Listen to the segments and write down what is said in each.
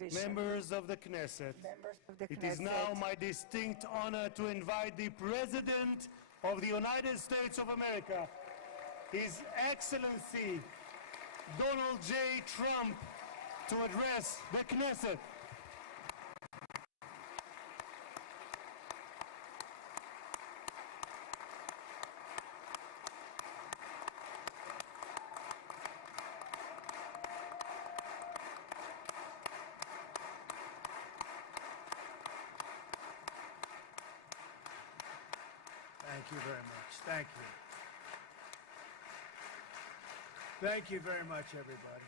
Members of the Knesset, it is now my distinct honor to invite the President of the United States of America, His Excellency Donald J. Trump, to address the Knesset. Thank you very much. Thank you. Thank you very much, everybody.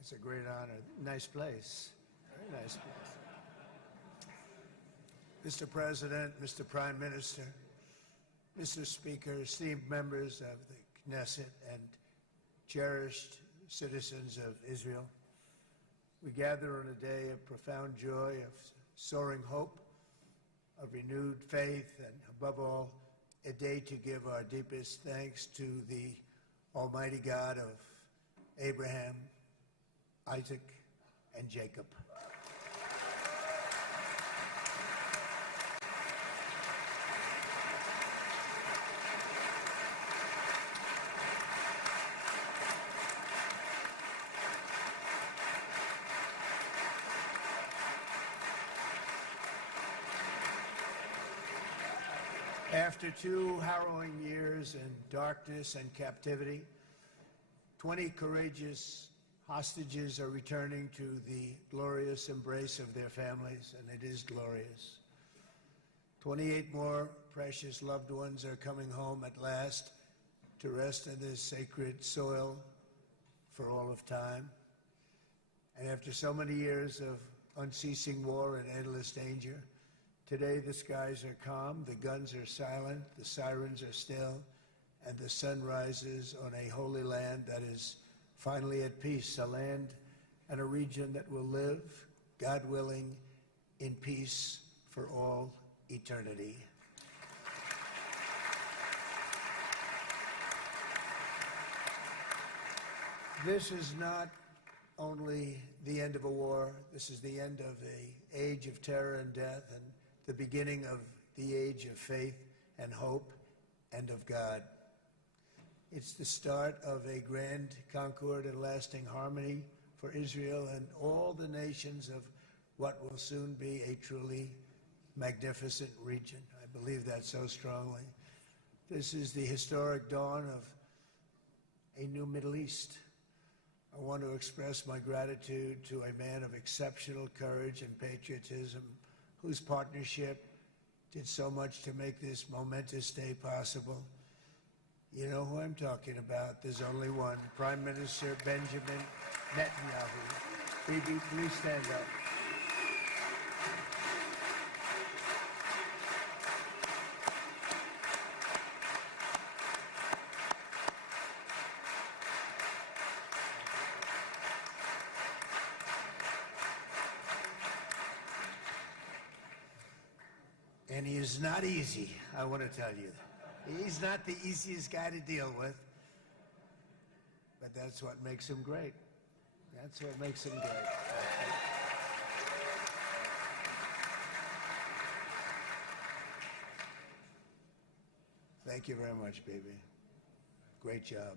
It's a great honor. Nice place. Very nice place. Mr. President, Mr. Prime Minister, Mr. Speaker, esteemed members of the Knesset and cherished citizens of Israel, we gather on a day of profound joy, of soaring hope, of renewed faith, and above all, a day to give our deepest thanks to the Almighty God of Abraham, Isaac, and Jacob. After 2 harrowing years in darkness and captivity, 20 courageous hostages are returning to the glorious embrace of their families, and it is glorious. 28 more precious loved ones are coming home at last to rest in this sacred soil for all of time. And after so many years of unceasing war and endless danger, today the skies are calm, the guns are silent, the sirens are still, and the sun rises on a holy land that is finally at peace, a land and a region that will live, God willing, in peace for all eternity. This is not only the end of a war, this is the end of an age of terror and death, and the beginning of the age of faith and hope and of God. It's the start of a grand concord and lasting harmony for Israel and all the nations of what will soon be a truly magnificent region. I believe that so strongly. This is the historic dawn of a new Middle East. I want to express my gratitude to a man of exceptional courage and patriotism, whose partnership did so much to make this momentous day possible. You know who I'm talking about. There's only one. Prime Minister Benjamin Netanyahu. Bibi, please stand up. And he is not easy, I want to tell you. He's not the easiest guy to deal with, but that's what makes him great. That's what makes him great. Thank you very much, baby. Great job.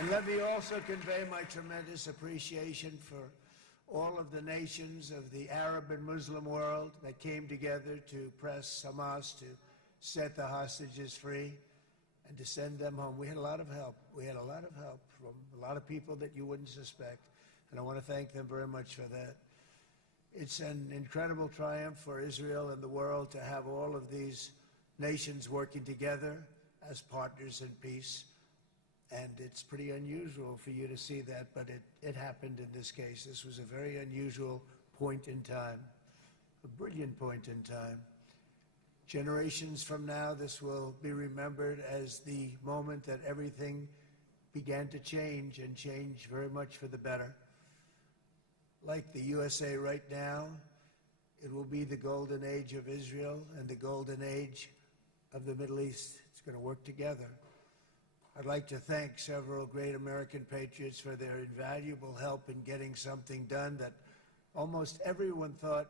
And let me also convey my tremendous appreciation for all of the nations of the Arab and Muslim world that came together to press Hamas to set the hostages free and to send them home. We had a lot of help. We had a lot of help from a lot of people that you wouldn't suspect, and I want to thank them very much for that. It's an incredible triumph for Israel and the world to have all of these nations working together as partners in peace. And it's pretty unusual for you to see that, but it happened in this case. This was a very unusual point in time, a brilliant point in time. Generations from now, this will be remembered as the moment that everything began to change, and change very much for the better. Like the USA right now, it will be the golden age of Israel and the golden age of the Middle East. It's going to work together. I'd like to thank several great American patriots for their invaluable help in getting something done that almost everyone thought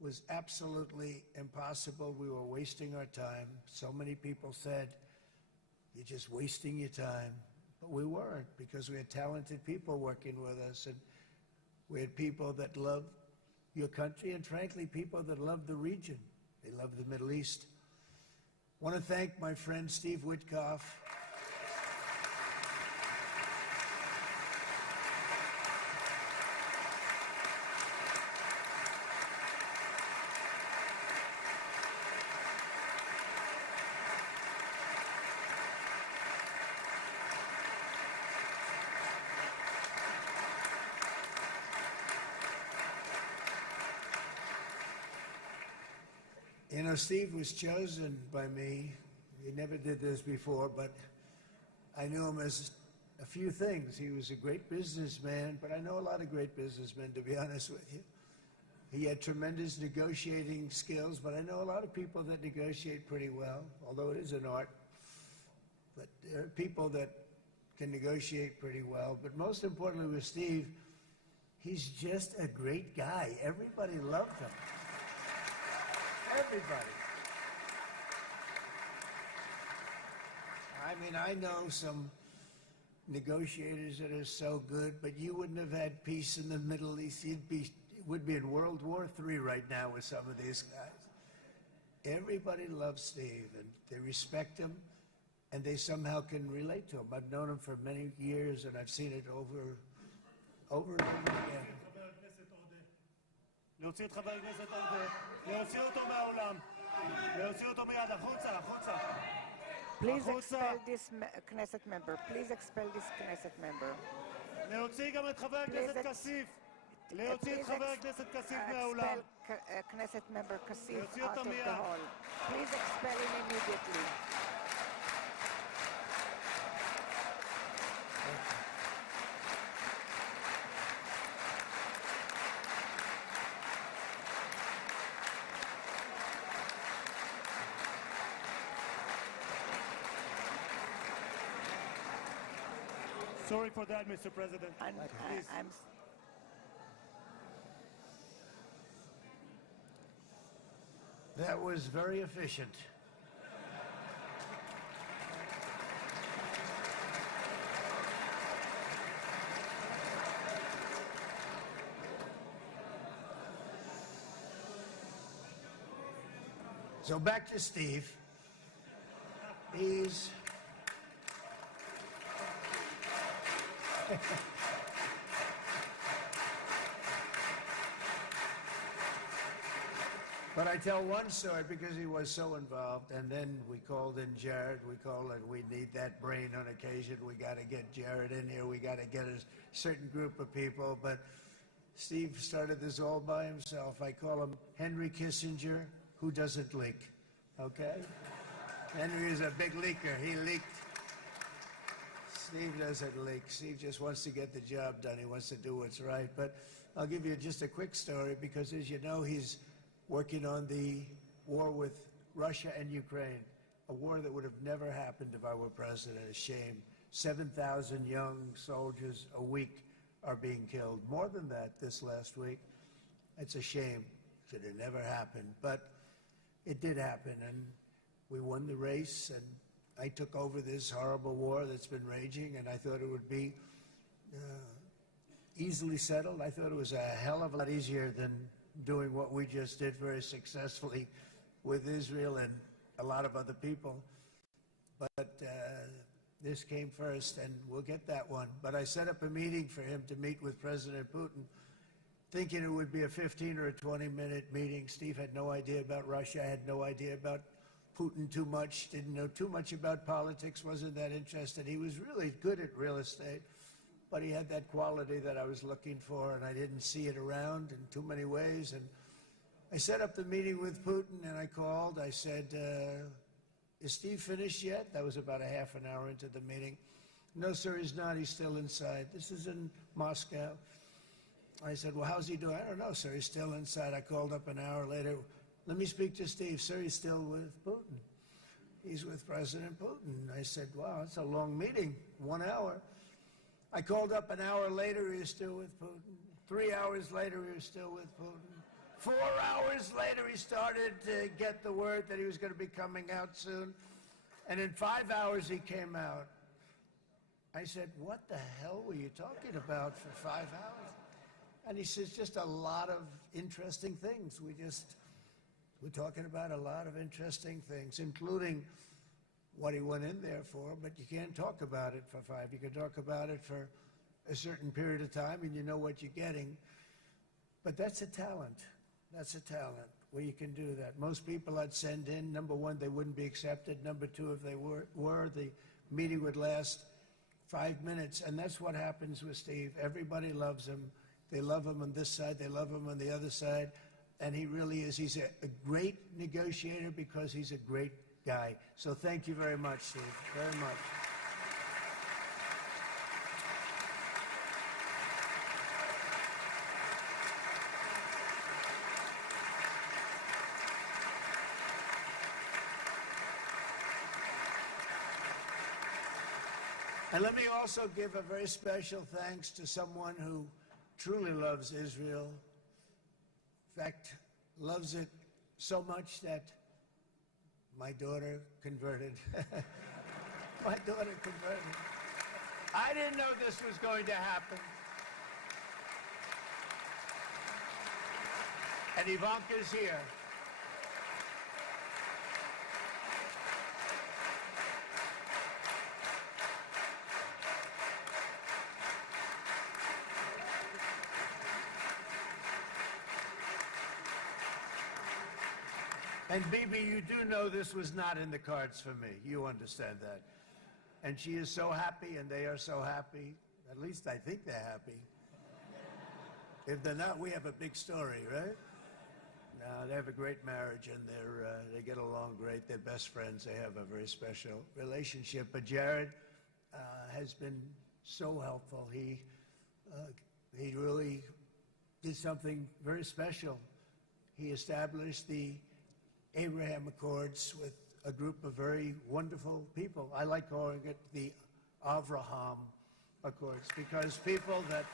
was absolutely impossible. We were wasting our time. So many people said, "You're just wasting your time." But we weren't, because we had talented people working with us, and we had people that loved your country, and frankly, people that loved the region. They loved the Middle East. I want to thank my friend Steve Witkoff. You know, Steve was chosen by me. He never did this before, but I knew him as a few things. He was a great businessman, but I know a lot of great businessmen, to be honest with you. He had tremendous negotiating skills, but I know a lot of people that negotiate pretty well, although it is an art. But there are people that can negotiate pretty well. But most importantly with Steve, he's just a great guy. Everybody loved him. Everybody. I mean, I know some negotiators that are so good, but you wouldn't have had peace in the Middle East. It would be in World War III right now with some of these guys. Everybody loves Steve, and they respect him, and they somehow can relate to him. I've known him for many years, and I've seen it over and over again. להוציא את חבר הכנסת עודה, להוציא אותו מהאולם, להוציא אותו מיד, החוצה, החוצה. Please expel this Knesset member. Please expel this Knesset member. להוציא גם את חבר הכנסת כסיף. להוציא את חבר הכנסת כסיף מהאולם. Expel Knesset member Kasif out of the hall. Please expel him immediately. Sorry for that, Mr. President. That was very efficient. So back to Steve. He's But I tell one story because he was so involved, and then we called in Jared. We need that brain on occasion. We got to get Jared in here. We got to get a certain group of people. But Steve started this all by himself. I call him Henry Kissinger, who doesn't leak. Okay? Henry is a big leaker. He leaked. Steve doesn't leak. Steve just wants to get the job done. He wants to do what's right. But I'll give you just a quick story because, as you know, he's working on the war with Russia and Ukraine, a war that would have never happened if I were president. A shame. 7,000 young soldiers a week are being killed. More than that this last week. It's a shame. It should have never happened. But it did happen, and we won the race, and I took over this horrible war that's been raging, and I thought it would be easily settled. I thought it was a hell of a lot easier than doing what we just did very successfully with Israel and a lot of other people. But this came first, and we'll get that one. But I set up a meeting for him to meet with President Putin, thinking it would be a 15 or a 20-minute meeting. Steve had no idea about Russia, had no idea about Putin too much, didn't know too much about politics, wasn't that interested. He was really good at real estate, but he had that quality that I was looking for, and I didn't see it around in too many ways. And I set up the meeting with Putin, and I called. I said, is Steve finished yet? That was about a half an hour into the meeting. No, sir, he's not. He's still inside. This is in Moscow. I said, well, how's he doing? I don't know, sir. He's still inside. I called up an hour later. Let me speak to Steve. Sir, he's still with Putin. he's with President Putin. I said, wow, it's a long meeting, 1 hour. I called up an hour later, he was still with Putin. 3 hours later, he was still with Putin. 4 hours later, he started to get the word that he was going to be coming out soon. And in 5 hours, he came out. I said, what the hell were you talking about for 5 hours? And he says, just a lot of interesting things. We're talking about a lot of interesting things, including what he went in there for, but you can't talk about it for 5. You can talk about it for a certain period of time, and you know what you're getting. But that's a talent. That's a talent, where you can do that. Most people I'd send in, number one, they wouldn't be accepted. Number two, if they were, the meeting would last 5 minutes, and that's what happens with Steve. Everybody loves him. They love him on this side, they love him on the other side, and he really is. He's a great negotiator because he's a great guy. So thank you very much, Steve, very much. And let me also give a very special thanks to someone who truly loves Israel. In fact, loves it so much that my daughter converted. My daughter converted. I didn't know this was going to happen. And Ivanka's here. And Bibi, you do know this was not in the cards for me. You understand that. And she is so happy, and they are so happy. At least I think they're happy. If they're not, we have a big story, right? No, they have a great marriage, and they get along great. They're best friends. They have a very special relationship. But Jared has been so helpful. He really did something very special. He established the Abraham Accords with a group of very wonderful people. I like calling it the Avraham Accords, because people that,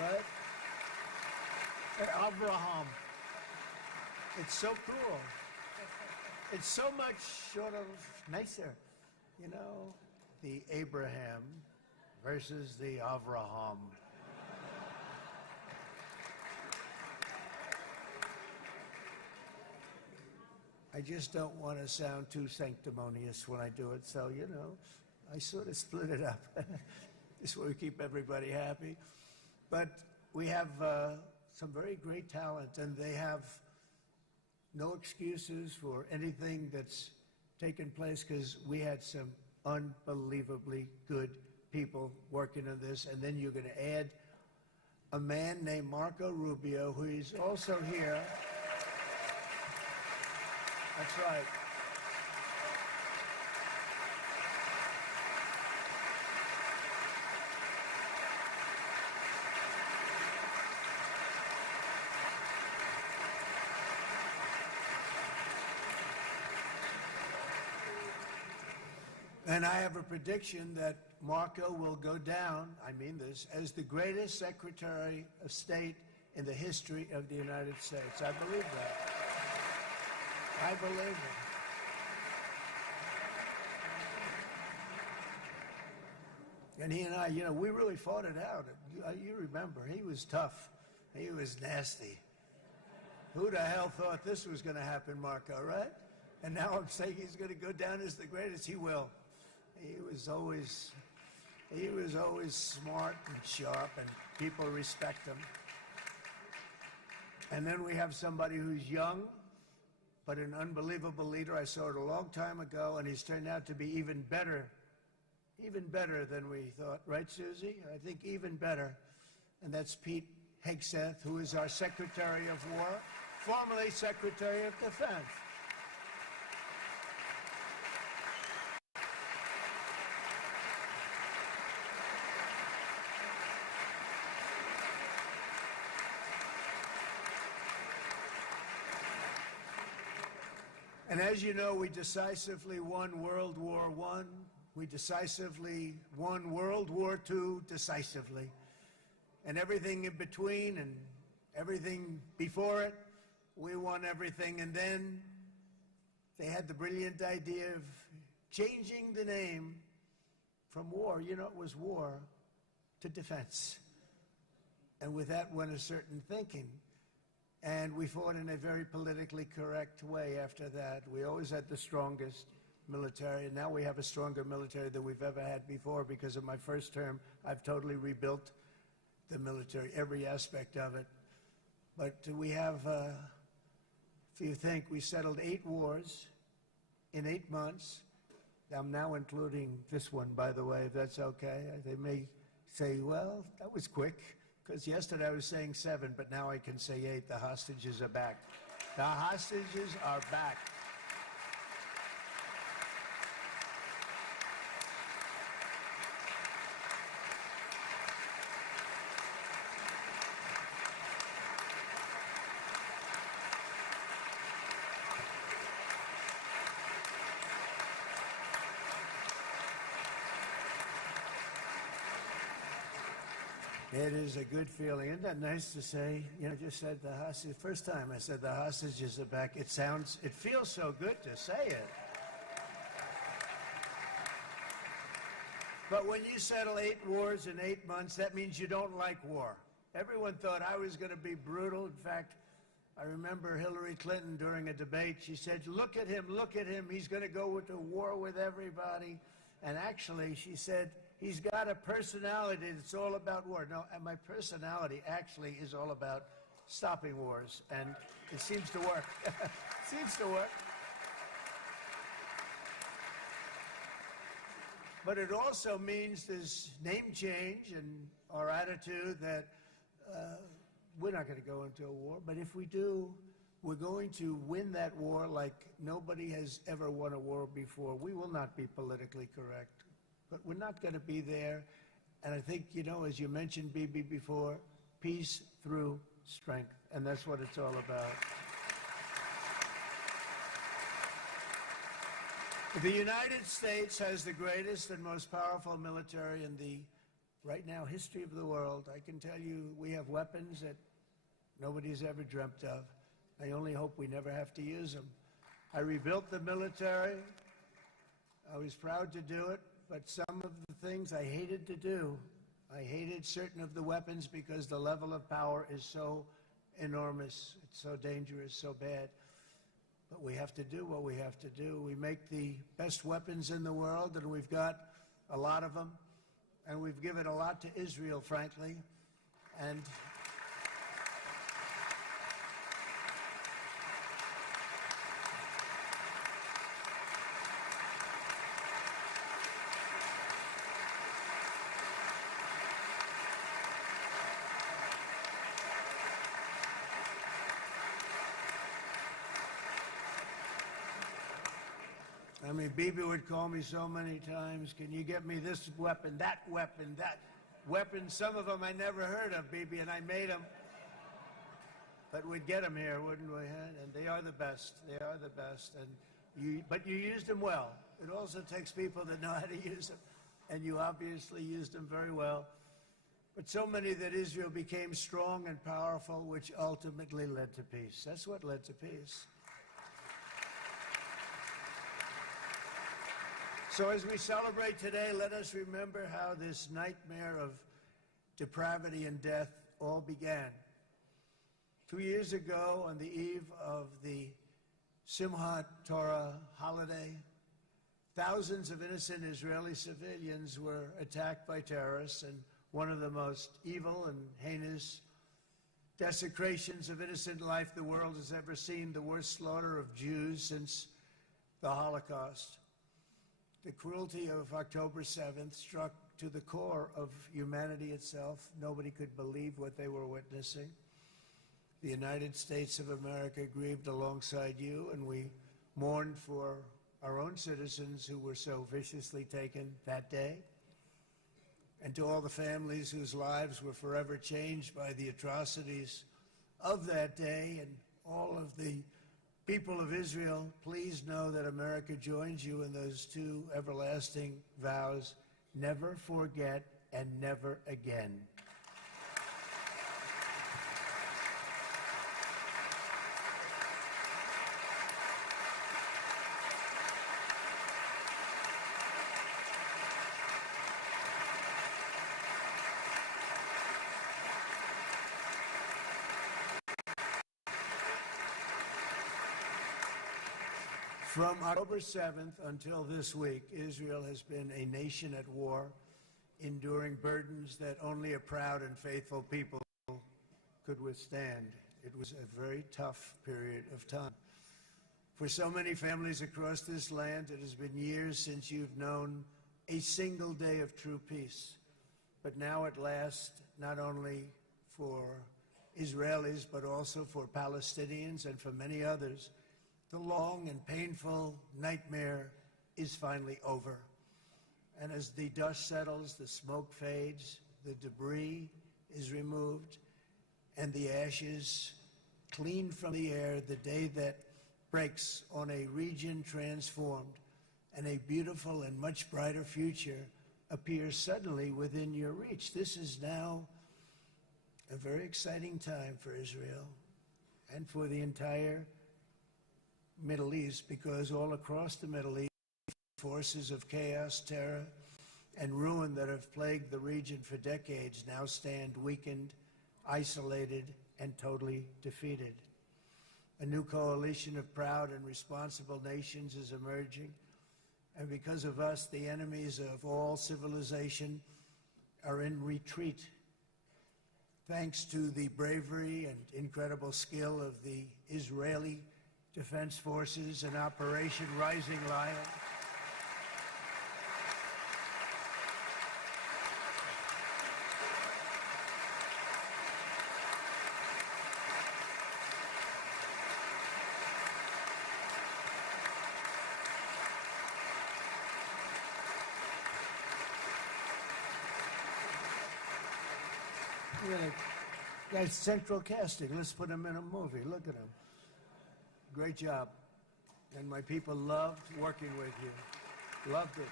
right? Avraham. It's so cool. It's so much sort of nicer, you know, the Abraham versus the Avraham. I just don't want to sound too sanctimonious when I do it, so, you know, I sort of split it up. This way we keep everybody happy. But we have some very great talent, and they have no excuses for anything that's taken place, because we had some unbelievably good people working on this. And then you're going to add a man named Marco Rubio, who is also here. That's right. And I have a prediction that Marco will go down, I mean this, as the greatest Secretary of State in the history of the United States. I believe that. I believe it. And he and I, you know, we really fought it out. You remember, he was tough. He was nasty. Who the hell thought this was going to happen, Marco, right? And now I'm saying he's going to go down as the greatest. He will. He was always smart and sharp, and people respect him. And then we have somebody who's young, but an unbelievable leader. I saw it a long time ago, and he's turned out to be even better than we thought. Right, Susie? I think even better. And that's Pete Hegseth, who is our Secretary of War, formerly Secretary of Defense. And as you know, we decisively won World War I. We decisively won World War II decisively. And everything in between and everything before it, we won everything. And then they had the brilliant idea of changing the name from war, you know, it was war, to defense. And with that went a certain thinking. And we fought in a very politically correct way after that. We always had the strongest military, and now we have a stronger military than we've ever had before. Because of my first term, I've totally rebuilt the military, every aspect of it. But we have, if you think, we settled 8 wars in 8 months. I'm now including this one, by the way, if that's okay. They may say, well, that was quick, because yesterday I was saying 7, but now I can say 8. The hostages are back. The hostages are back. It is a good feeling. Isn't that nice to say? You know, just said the hostage. First time I said the hostages are back. It feels so good to say it. But when you settle 8 wars in 8 months, that means you don't like war. Everyone thought I was going to be brutal. In fact, I remember Hillary Clinton during a debate, she said, look at him, he's going to go to war with everybody. And actually, she said, he's got a personality that's all about war. No, and my personality actually is all about stopping wars, and it seems to work. Seems to work. But it also means this name change and our attitude that we're not going to go into a war, but if we do, we're going to win that war like nobody has ever won a war before. We will not be politically correct, but we're not going to be there. And I think, you know, as you mentioned, Bibi, before, peace through strength, and that's what it's all about. The United States has the greatest and most powerful military in the, right now, history of the world. I can tell you we have weapons that nobody's ever dreamt of. I only hope we never have to use them. I rebuilt the military. I was proud to do it, but some of the things I hated to do, I hated certain of the weapons because the level of power is so enormous, it's so dangerous, so bad. But we have to do what we have to do. We make the best weapons in the world, and we've got a lot of them. And we've given a lot to Israel, frankly. And I mean, Bibi would call me so many times, can you get me this weapon, that weapon, that weapon? Some of them I never heard of, Bibi, and I made them. But we'd get them here, wouldn't we? And they are the best. They are the best. But you used them well. It also takes people that know how to use them. And you obviously used them very well. But so many that Israel became strong and powerful, which ultimately led to peace. That's what led to peace. So as we celebrate today, let us remember how this nightmare of depravity and death all began. 2 years ago, on the eve of the Simchat Torah holiday, thousands of innocent Israeli civilians were attacked by terrorists, and one of the most evil and heinous desecrations of innocent life the world has ever seen, the worst slaughter of Jews since the Holocaust. The cruelty of October 7th struck to the core of humanity itself. Nobody could believe what they were witnessing. The United States of America grieved alongside you, and we mourned for our own citizens who were so viciously taken that day. And to all the families whose lives were forever changed by the atrocities of that day, and all of the People of Israel, please know that America joins you in those two everlasting vows: never forget and never again. From October 7th until this week, Israel has been a nation at war, enduring burdens that only a proud and faithful people could withstand. It was a very tough period of time. For so many families across this land, it has been years since you've known a single day of true peace. But now at last, not only for Israelis, but also for Palestinians and for many others, the long and painful nightmare is finally over. And as the dust settles, the smoke fades, the debris is removed, and the ashes cleaned from the air, the day that breaks on a region transformed and a beautiful and much brighter future appears suddenly within your reach. This is now a very exciting time for Israel and for the entire Middle East, because all across the Middle East, forces of chaos, terror, and ruin that have plagued the region for decades now stand weakened, isolated, and totally defeated. A new coalition of proud and responsible nations is emerging, and because of us, the enemies of all civilization are in retreat. Thanks to the bravery and incredible skill of the Israeli Defense Forces and Operation Rising Lion, that's central casting. Let's put him in a movie. Look at him. Great job. And my people loved working with you. Loved it.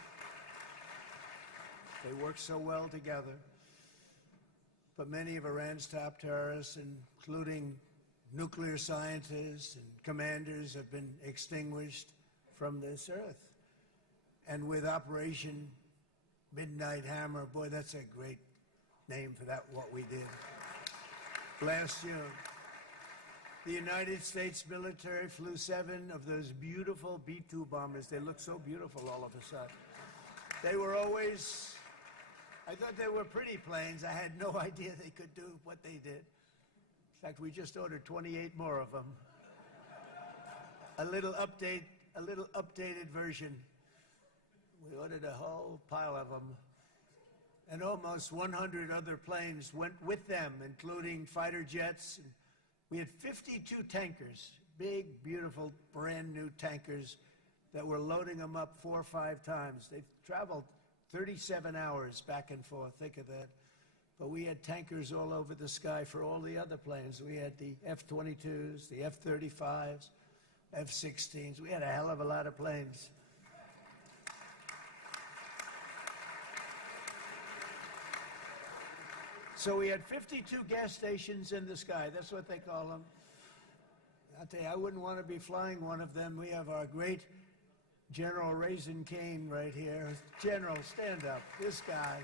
They worked so well together. But many of Iran's top terrorists, including nuclear scientists and commanders, have been extinguished from this earth. And with Operation Midnight Hammer, boy, that's a great name for that, what we did. Last June, the United States military flew 7 of those beautiful B-2 bombers. They look so beautiful all of a sudden. They were always, I thought they were pretty planes. I had no idea they could do what they did. In fact, we just ordered 28 more of them. A little updated version. We ordered a whole pile of them. And almost 100 other planes went with them, including fighter jets. We had 52 tankers, big, beautiful, brand new tankers that were loading them up 4 or 5 times. They traveled 37 hours back and forth. Think of that. But we had tankers all over the sky for all the other planes. We had the F-22s, the F-35s, F-16s. We had a hell of a lot of planes. So we had 52 gas stations in the sky. That's what they call them. I'll tell you, I wouldn't want to be flying one of them. We have our great General Raisin Cain right here. General, stand up. This guy.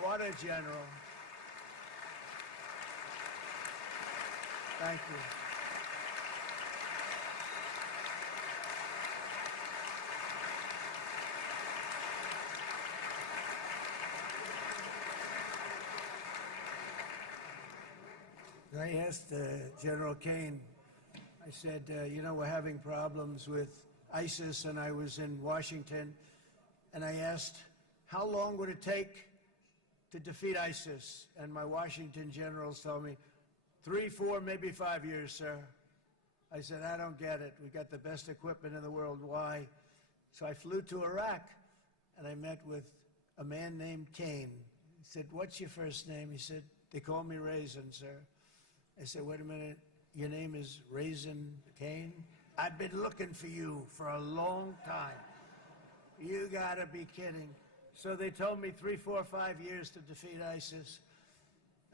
What a general. Thank you. I asked General Cain, I said, you know, we're having problems with ISIS, and I was in Washington, and I asked, how long would it take to defeat ISIS? And my Washington generals told me, 3, 4, maybe 5 years, sir. I said, I don't get it. We got the best equipment in the world. Why? So I flew to Iraq, and I met with a man named Cain. He said, what's your first name? He said, they call me Raisin, sir. I said, wait a minute, your name is Raisin Cain? I've been looking for you for a long time. You gotta be kidding. So they told me 3, 4, 5 years to defeat ISIS.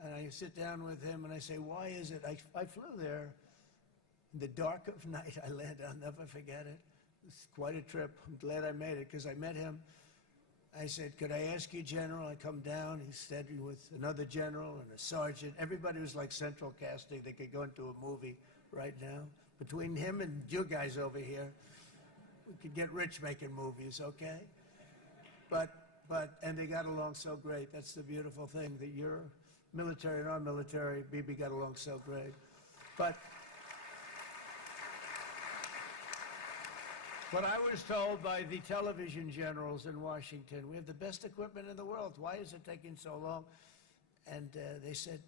And I sit down with him and I say, why is it? I flew there in the dark of night. I landed, I'll never forget it. It's quite a trip. I'm glad I made it because I met him. I said, could I ask you, General? I come down. He's standing with another general and a sergeant. Everybody was like central casting. They could go into a movie right now. Between him and you guys over here, we could get rich making movies, okay? And they got along so great. That's the beautiful thing, that your military and our military, Bibi, got along so great. But I was told by the television generals in Washington, we have the best equipment in the world. Why is it taking so long? And they said,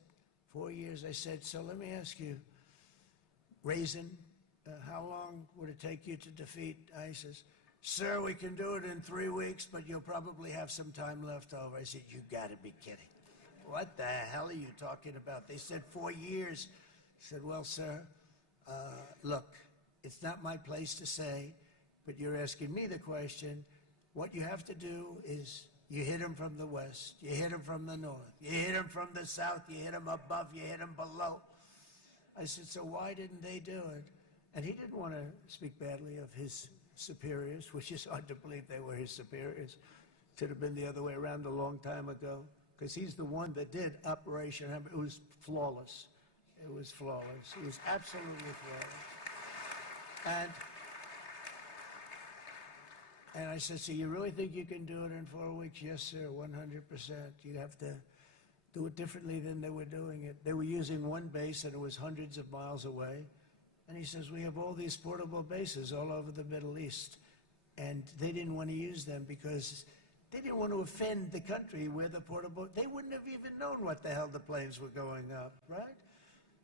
4 years. I said, so let me ask you, Raisin, how long would it take you to defeat ISIS? Sir, we can do it in 3 weeks, but you'll probably have some time left over. I said, you gotta be kidding. What the hell are you talking about? They said 4 years. I said, well, sir, look, it's not my place to say, but you're asking me the question. What you have to do is you hit him from the west, you hit him from the north, you hit him from the south, you hit him above, you hit him below. I said, so why didn't they do it? And he didn't want to speak badly of his superiors, which is hard to believe they were his superiors. It should have been the other way around a long time ago, because he's the one that did Operation Hammer. It was flawless. It was flawless. It was absolutely flawless. And I said, so you really think you can do it in 4 weeks? Yes, sir, 100%. You have to do it differently than they were doing it. They were using one base and it was hundreds of miles away. And he says, we have all these portable bases all over the Middle East. And they didn't want to use them because they didn't want to offend the country where the portable, they wouldn't have even known what the hell the planes were going up, right?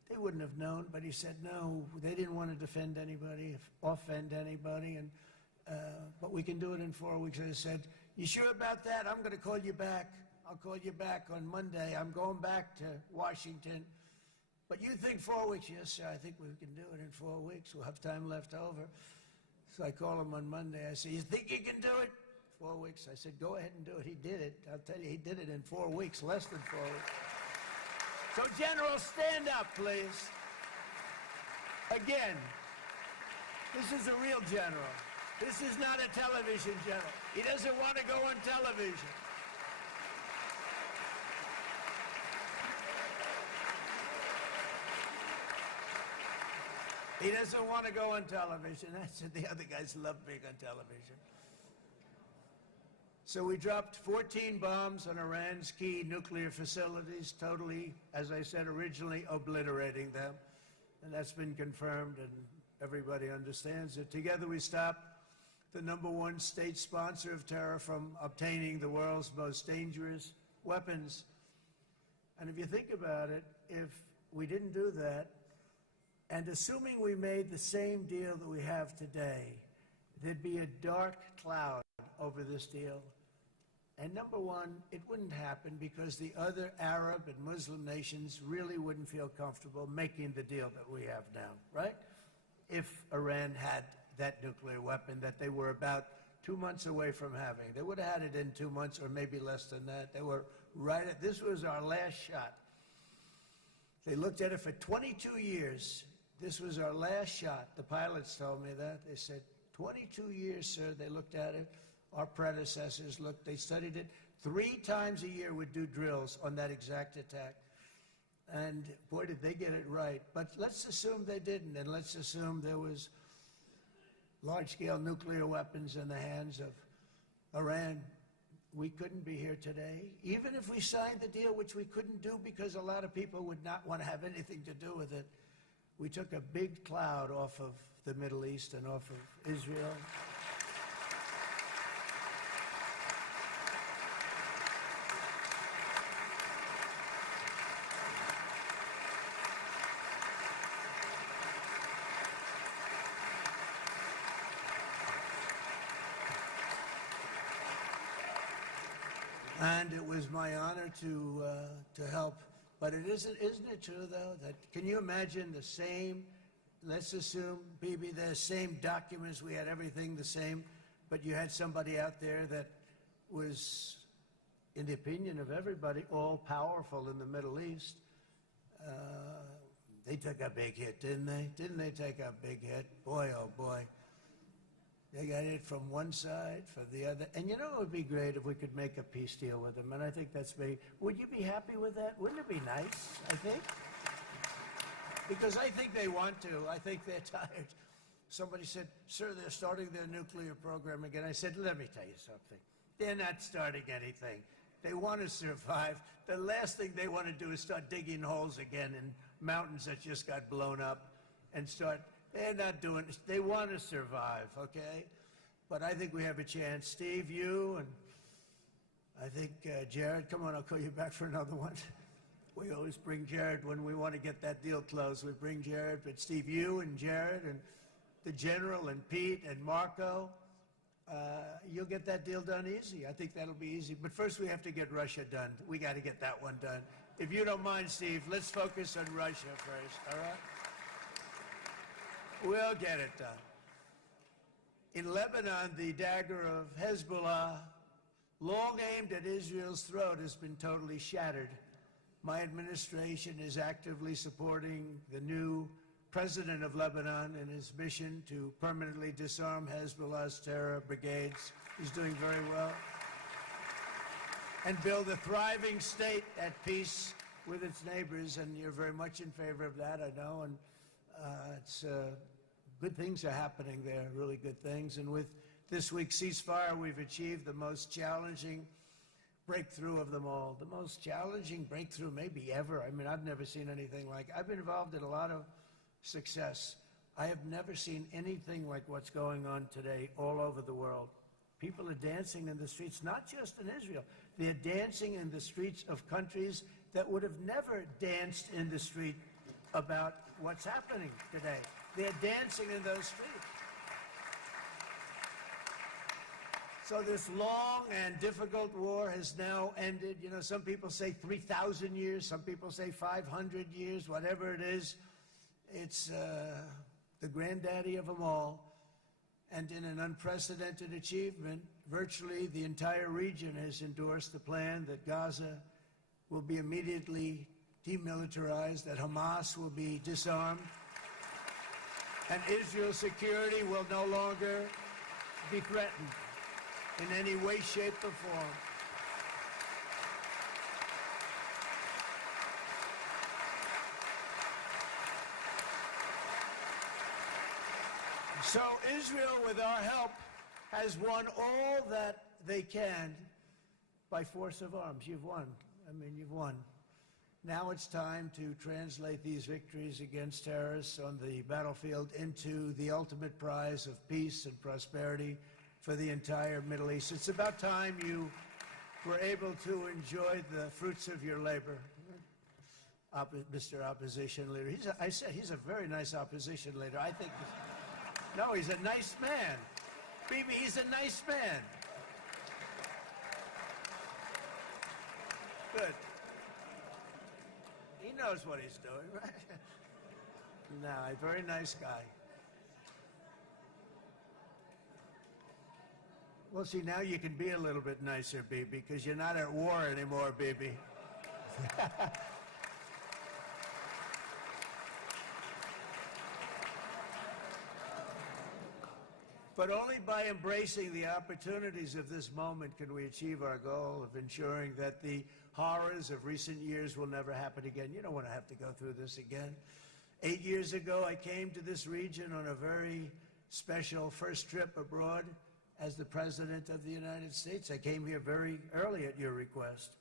They wouldn't have known, but he said, no, they didn't want to defend anybody, offend anybody, but we can do it in 4 weeks. I said, you sure about that? I'm going to call you back. I'll call you back on Monday. I'm going back to Washington. But you think 4 weeks? Yes, sir, I think we can do it in 4 weeks. We'll have time left over. So I call him on Monday. I say, you think you can do it? 4 weeks. I said, go ahead and do it. He did it. I'll tell you, he did it in 4 weeks, less than 4 weeks. So, General, stand up, please. Again, this is a real general. This is not a television general. He doesn't want to go on television. He doesn't want to go on television. I said the other guys love being on television. So we dropped 14 bombs on Iran's key nuclear facilities, totally, as I said originally, obliterating them. And that's been confirmed, and everybody understands it. Together we stopped the #1 state sponsor of terror from obtaining the world's most dangerous weapons. And if you think about it, if we didn't do that, and assuming we made the same deal that we have today, there'd be a dark cloud over this deal. And #1, it wouldn't happen because the other Arab and Muslim nations really wouldn't feel comfortable making the deal that we have now, right? If Iran had that nuclear weapon that they were about 2 months away from having. They would have had it in 2 months or maybe less than that. They were right at, this was our last shot. They looked at it for 22 years. This was our last shot. The pilots told me that. They said, 22 years, sir. They looked at it. Our predecessors looked, they studied it. 3 times a year would do drills on that exact attack. And boy, did they get it right. But let's assume they didn't, and let's assume there was large-scale nuclear weapons in the hands of Iran. We couldn't be here today. Even if we signed the deal, which we couldn't do because a lot of people would not want to have anything to do with it, we took a big cloud off of the Middle East and off of Israel. And it was my honor to help. But it isn't it true, though, that can you imagine the same let's assume, Bibi, the same documents, we had everything the same, but you had somebody out there that was, in the opinion of everybody, all-powerful in the Middle East. They took a big hit, didn't they? Didn't they take a big hit? Boy, oh boy. They got hit from one side, from the other. And you know, it would be great if we could make a peace deal with them. And I think that's me. Would you be happy with that? Wouldn't it be nice, I think? Because I think they want to. I think they're tired. Somebody said, sir, they're starting their nuclear program again. I said, let me tell you something. They're not starting anything. They want to survive. The last thing they want to do is start digging holes again in mountains that just got blown up and start. They're not doing it. They want to survive, okay? But I think we have a chance. Steve, you, and I think Jared, come on, I'll call you back for another one. We always bring Jared when we want to get that deal closed. We bring Jared, but Steve, you and Jared and the General and Pete and Marco, you'll get that deal done easy. I think that'll be easy. But first we have to get Russia done. We got to get that one done. If you don't mind, Steve, let's focus on Russia first, all right? We'll get it done. In Lebanon, the dagger of Hezbollah, long aimed at Israel's throat, has been totally shattered. My administration is actively supporting the new president of Lebanon in his mission to permanently disarm Hezbollah's terror brigades. He's doing very well. And build a thriving state at peace with its neighbors. And you're very much in favor of that, I know. And good things are happening there, really good things. And with this week's ceasefire, we've achieved the most challenging breakthrough of them all. The most challenging breakthrough maybe ever. I mean, I've never seen anything like it. I've been involved in a lot of success. I have never seen anything like what's going on today all over the world. People are dancing in the streets, not just in Israel. They're dancing in the streets of countries that would have never danced in the street about what's happening today. They're dancing in those streets. So this long and difficult war has now ended. You know, some people say 3,000 years, some people say 500 years, whatever it is. It's the granddaddy of them all. And in an unprecedented achievement, virtually the entire region has endorsed the plan that Gaza will be immediately demilitarized, that Hamas will be disarmed, and Israel's security will no longer be threatened in any way, shape, or form. So Israel, with our help, has won all that they can by force of arms. You've won. I mean, you've won. Now it's time to translate these victories against terrorists on the battlefield into the ultimate prize of peace and prosperity for the entire Middle East. It's about time you were able to enjoy the fruits of your labor. Mr. Opposition Leader. I said he's a very nice opposition leader. I think, no, he's a nice man. Bibi, he's a nice man. Good. He knows what he's doing, right? No, a very nice guy. Well, see, now you can be a little bit nicer, Bibi, because you're not at war anymore, Bibi. But only by embracing the opportunities of this moment can we achieve our goal of ensuring that the horrors of recent years will never happen again. You don't want to have to go through this again. 8 years ago, I came to this region on a very special first trip abroad as the President of the United States. I came here very early at your request.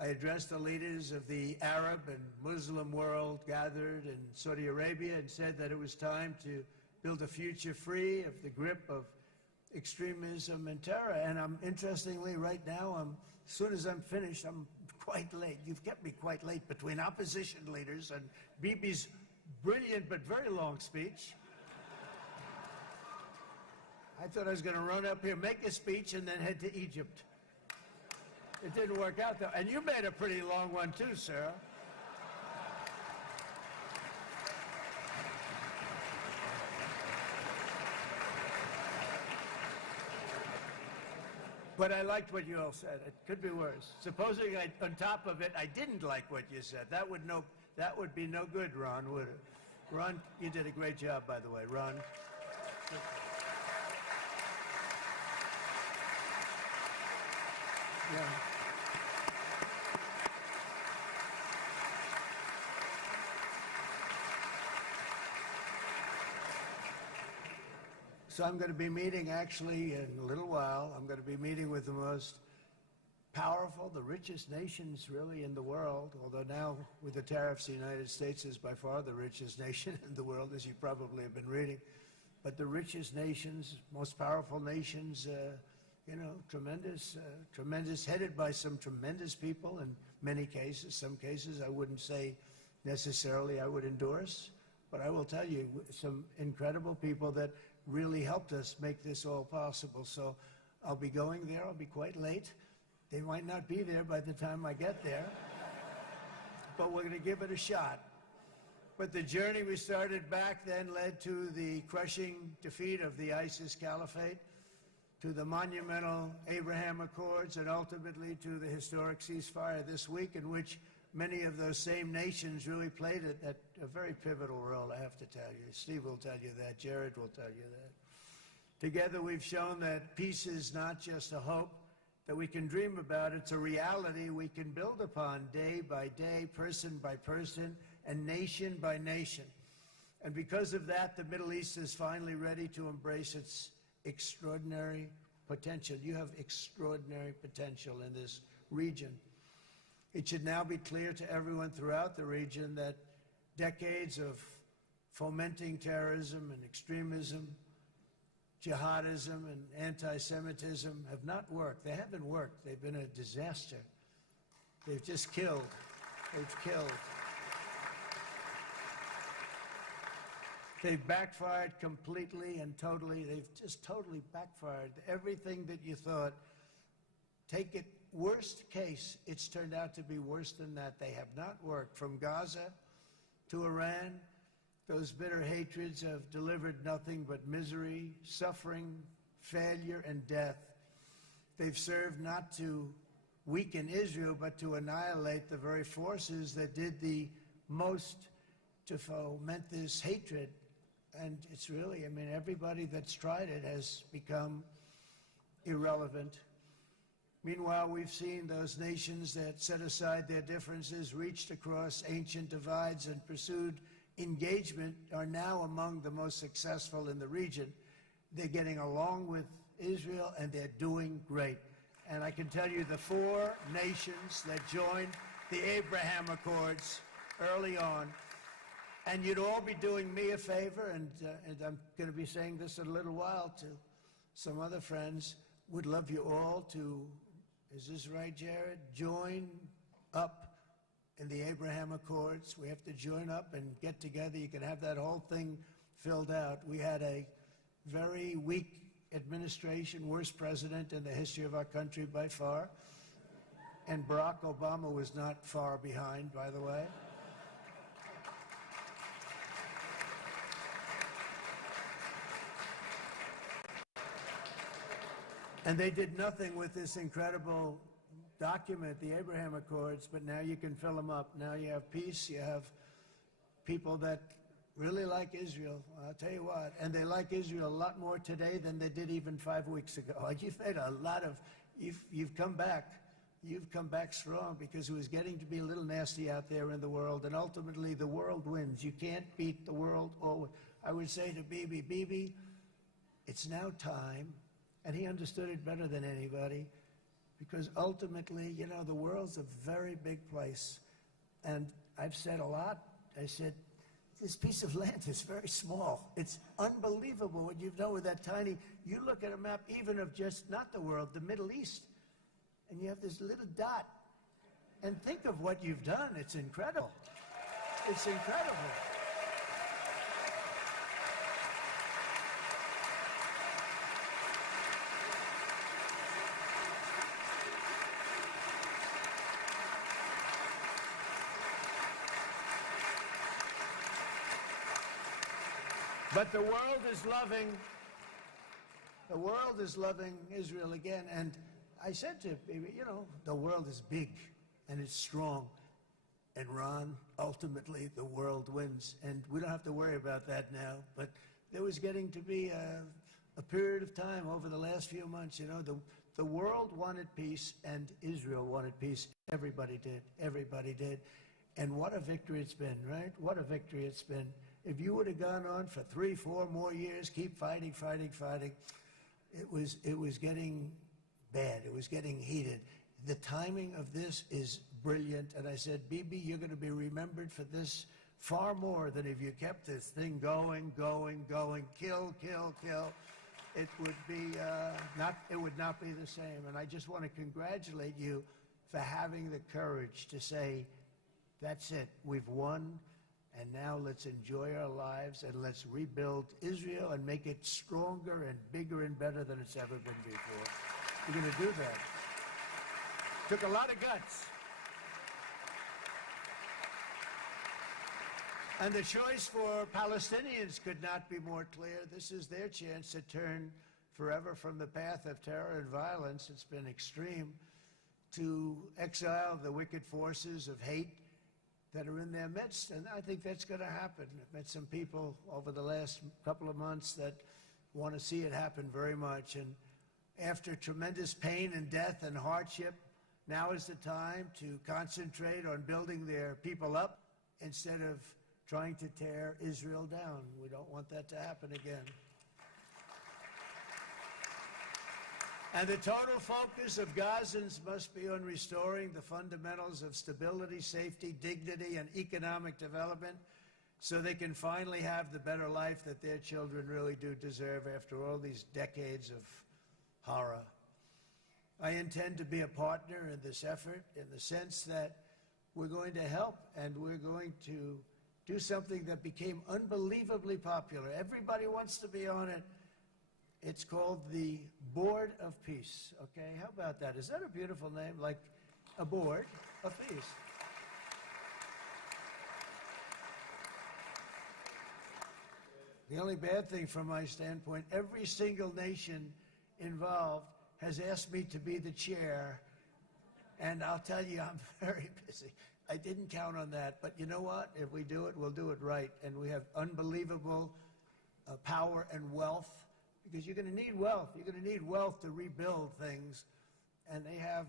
I addressed the leaders of the Arab and Muslim world gathered in Saudi Arabia and said that it was time to build a future free of the grip of extremism and terror. And interestingly, right now, as soon as I'm finished, I'm quite late. You've kept me quite late between opposition leaders and Bibi's brilliant but very long speech. I thought I was going to run up here, make a speech, and then head to Egypt. It didn't work out, though. And you made a pretty long one, too, Sarah. But I liked what you all said. It could be worse. Supposing on top of it, I didn't like what you said. That would be no good, Ron, would it? Ron, you did a great job, by the way, Ron. Yeah. So I'm going to be meeting, actually, in a little while, I'm going to be meeting with the most powerful, the richest nations, really, in the world, although now, with the tariffs, the United States is by far the richest nation in the world, as you probably have been reading. But the richest nations, most powerful nations, tremendous, headed by some tremendous people in many cases. Some cases I wouldn't say necessarily I would endorse, but I will tell you, some incredible people that really helped us make this all possible. So I'll be going there. I'll be quite late. They might not be there by the time I get there, but we're going to give it a shot. But the journey we started back then led to the crushing defeat of the ISIS caliphate, to the monumental Abraham Accords, and ultimately to the historic ceasefire this week, in which many of those same nations really played a very pivotal role, I have to tell you. Steve will tell you that. Jared will tell you that. Together, we've shown that peace is not just a hope that we can dream about. It's a reality we can build upon day by day, person by person, and nation by nation. And because of that, the Middle East is finally ready to embrace its extraordinary potential. You have extraordinary potential in this region. It should now be clear to everyone throughout the region that decades of fomenting terrorism and extremism, jihadism and anti-Semitism have not worked. They haven't worked. They've been a disaster. They've just killed. They've killed. They've backfired completely and totally. They've just totally backfired. Everything that you thought, take it worst case, it's turned out to be worse than that. They have not worked. From Gaza to Iran, those bitter hatreds have delivered nothing but misery, suffering, failure, and death. They've served not to weaken Israel, but to annihilate the very forces that did the most to foment this hatred. And it's really, everybody that's tried it has become irrelevant. Meanwhile, we've seen those nations that set aside their differences, reached across ancient divides, and pursued engagement are now among the most successful in the region. They're getting along with Israel, and they're doing great. And I can tell you the 4 nations that joined the Abraham Accords early on, and you'd all be doing me a favor, and I'm going to be saying this in a little while to some other friends, would love you all to, is this right, Jared? Join up in the Abraham Accords. We have to join up and get together. You can have that whole thing filled out. We had a very weak administration, worst president in the history of our country by far. And Barack Obama was not far behind, by the way. And they did nothing with this incredible document, the Abraham Accords, but now you can fill them up. Now you have peace, you have people that really like Israel. I'll tell you what, and they like Israel a lot more today than they did even 5 weeks ago. You've made a lot of, you've come back. You've come back strong, because it was getting to be a little nasty out there in the world, and ultimately the world wins. You can't beat the world always. I would say to Bibi, it's now time. And he understood it better than anybody, because ultimately, the world's a very big place. And I've said a lot. I said, this piece of land is very small. It's unbelievable what you've done with that tiny, you look at a map even of just not the world, the Middle East, and you have this little dot. And think of what you've done. It's incredible. It's incredible. But the world is loving Israel again, and I said to Bibi, you know, the world is big and it's strong. And Ron, ultimately, the world wins. And we don't have to worry about that now. But there was getting to be a period of time over the last few months, you know, the world wanted peace and Israel wanted peace. Everybody did. Everybody did. And what a victory it's been, right? What a victory it's been. If you would have gone on for 3, 4 more years, keep fighting, it was getting bad. It was getting heated. The timing of this is brilliant. And I said, Bibi, you're going to be remembered for this far more than if you kept this thing going, kill. It would be it would not be the same. And I just want to congratulate you for having the courage to say, that's it, we've won, and now let's enjoy our lives and let's rebuild Israel and make it stronger and bigger and better than it's ever been before. You're going to do that. Took a lot of guts. And the choice for Palestinians could not be more clear. This is their chance to turn forever from the path of terror and violence. It's been extreme, to exile the wicked forces of hate that are in their midst. And I think that's going to happen. I've met some people over the last couple of months that want to see it happen very much. And after tremendous pain and death and hardship, now is the time to concentrate on building their people up instead of trying to tear Israel down. We don't want that to happen again. And the total focus of Gazans must be on restoring the fundamentals of stability, safety, dignity, and economic development so they can finally have the better life that their children really do deserve after all these decades of horror. I intend to be a partner in this effort in the sense that we're going to help and we're going to do something that became unbelievably popular. Everybody wants to be on it. It's called the Board of Peace, okay? How about that? Is that a beautiful name? Like a board of peace. The only bad thing from my standpoint, every single nation involved has asked me to be the chair, and I'll tell you, I'm very busy. I didn't count on that, but you know what? If we do it, we'll do it right. And we have unbelievable power and wealth, because you're going to need wealth. You're going to need wealth to rebuild things, and they have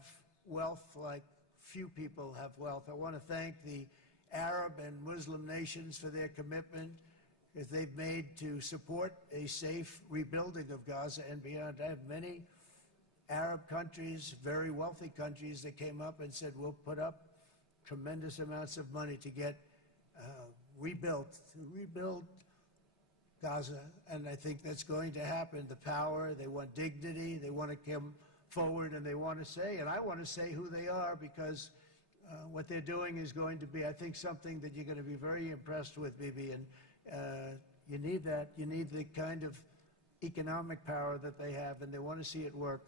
wealth like few people have wealth. I want to thank the Arab and Muslim nations for their commitment that they've made to support a safe rebuilding of Gaza and beyond. I have many Arab countries, very wealthy countries, that came up and said, we'll put up tremendous amounts of money to get rebuild Gaza, and I think that's going to happen. The power, they want dignity, they want to come forward, and they want to say, and I want to say who they are, because what they're doing is going to be, I think, something that you're going to be very impressed with, Bibi, and you need that. You need the kind of economic power that they have, and they want to see it work,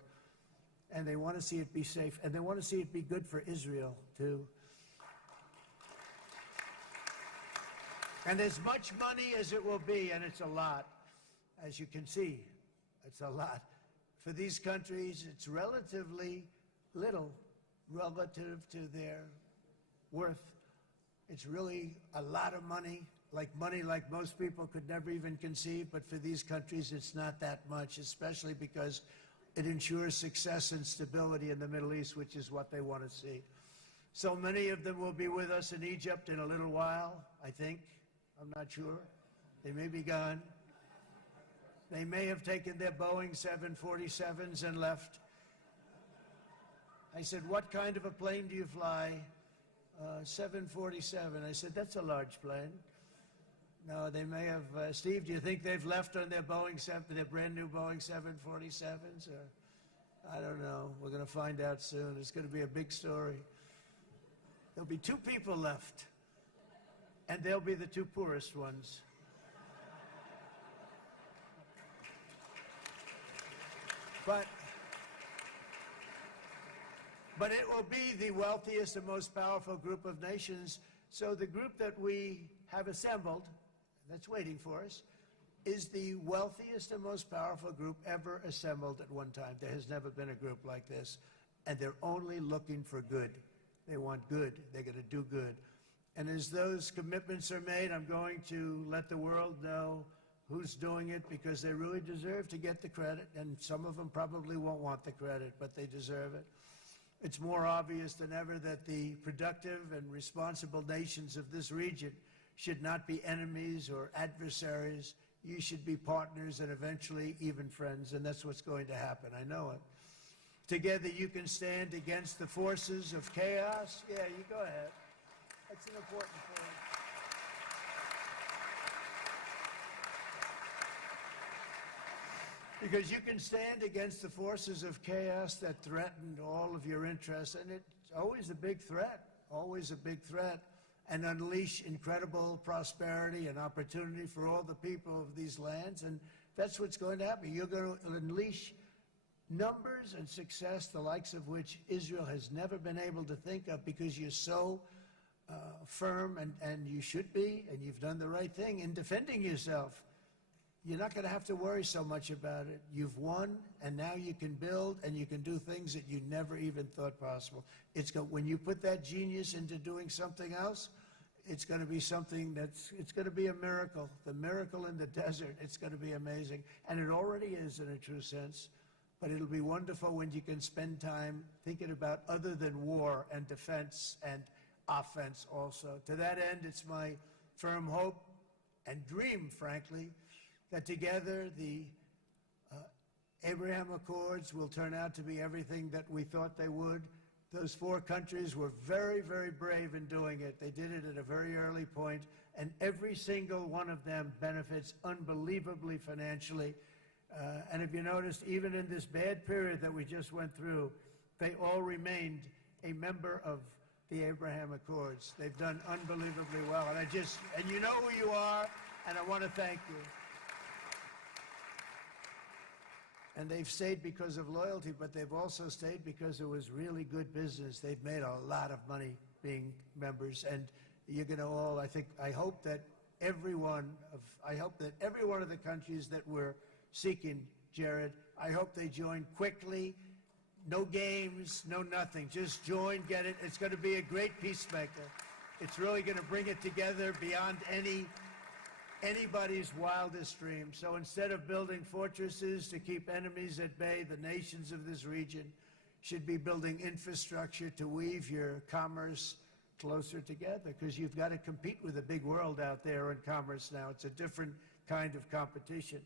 and they want to see it be safe, and they want to see it be good for Israel, too. And as much money as it will be, and it's a lot, as you can see, it's a lot. For these countries, it's relatively little relative to their worth. It's really a lot of money like most people could never even conceive, but for these countries, it's not that much, especially because it ensures success and stability in the Middle East, which is what they want to see. So many of them will be with us in Egypt in a little while, I think. I'm not sure. They may be gone. They may have taken their Boeing 747s and left. I said, what kind of a plane do you fly? 747. I said, that's a large plane. No, they may have. Steve, do you think they've left on their their brand new Boeing 747s? Or, I don't know. We're going to find out soon. It's going to be a big story. There'll be 2 people left. And they'll be the 2 poorest ones. But it will be the wealthiest and most powerful group of nations. So the group that we have assembled, that's waiting for us, is the wealthiest and most powerful group ever assembled at one time. There has never been a group like this. And they're only looking for good. They want good. They're going to do good. And as those commitments are made, I'm going to let the world know who's doing it, because they really deserve to get the credit. And some of them probably won't want the credit, but they deserve it. It's more obvious than ever that the productive and responsible nations of this region should not be enemies or adversaries. You should be partners and eventually even friends, and that's what's going to happen. I know it. Together you can stand against the forces of chaos. Yeah, you go ahead. That's an important point. Because you can stand against the forces of chaos that threaten all of your interests, and it's always a big threat, and unleash incredible prosperity and opportunity for all the people of these lands, and that's what's going to happen. You're going to unleash numbers and success, the likes of which Israel has never been able to think of, because you're so firm, and you should be, and you've done the right thing in defending yourself. You're not going to have to worry so much about it. You've won, and now you can build, and you can do things that you never even thought possible. When you put that genius into doing something else, it's going to be something it's going to be a miracle. The miracle in the desert, it's going to be amazing. And it already is in a true sense. But it'll be wonderful when you can spend time thinking about other than war and defense and offense also. To that end, it's my firm hope and dream, frankly, that together the Abraham Accords will turn out to be everything that we thought they would. Those 4 countries were very, very brave in doing it. They did it at a very early point, and every single one of them benefits unbelievably financially. And if you noticed, even in this bad period that we just went through, they all remained a member of the Abraham Accords. They've done unbelievably well. And you know who you are, and I want to thank you. And they've stayed because of loyalty, but they've also stayed because it was really good business. They've made a lot of money being members, and you're going to all, I hope that every one of the countries that we're seeking, Jared, I hope they join quickly. No games, no nothing. Just join, get it. It's going to be a great peacemaker. It's really going to bring it together beyond anybody's wildest dream. So instead of building fortresses to keep enemies at bay, the nations of this region should be building infrastructure to weave your commerce closer together, because you've got to compete with the big world out there in commerce now. It's a different kind of competition.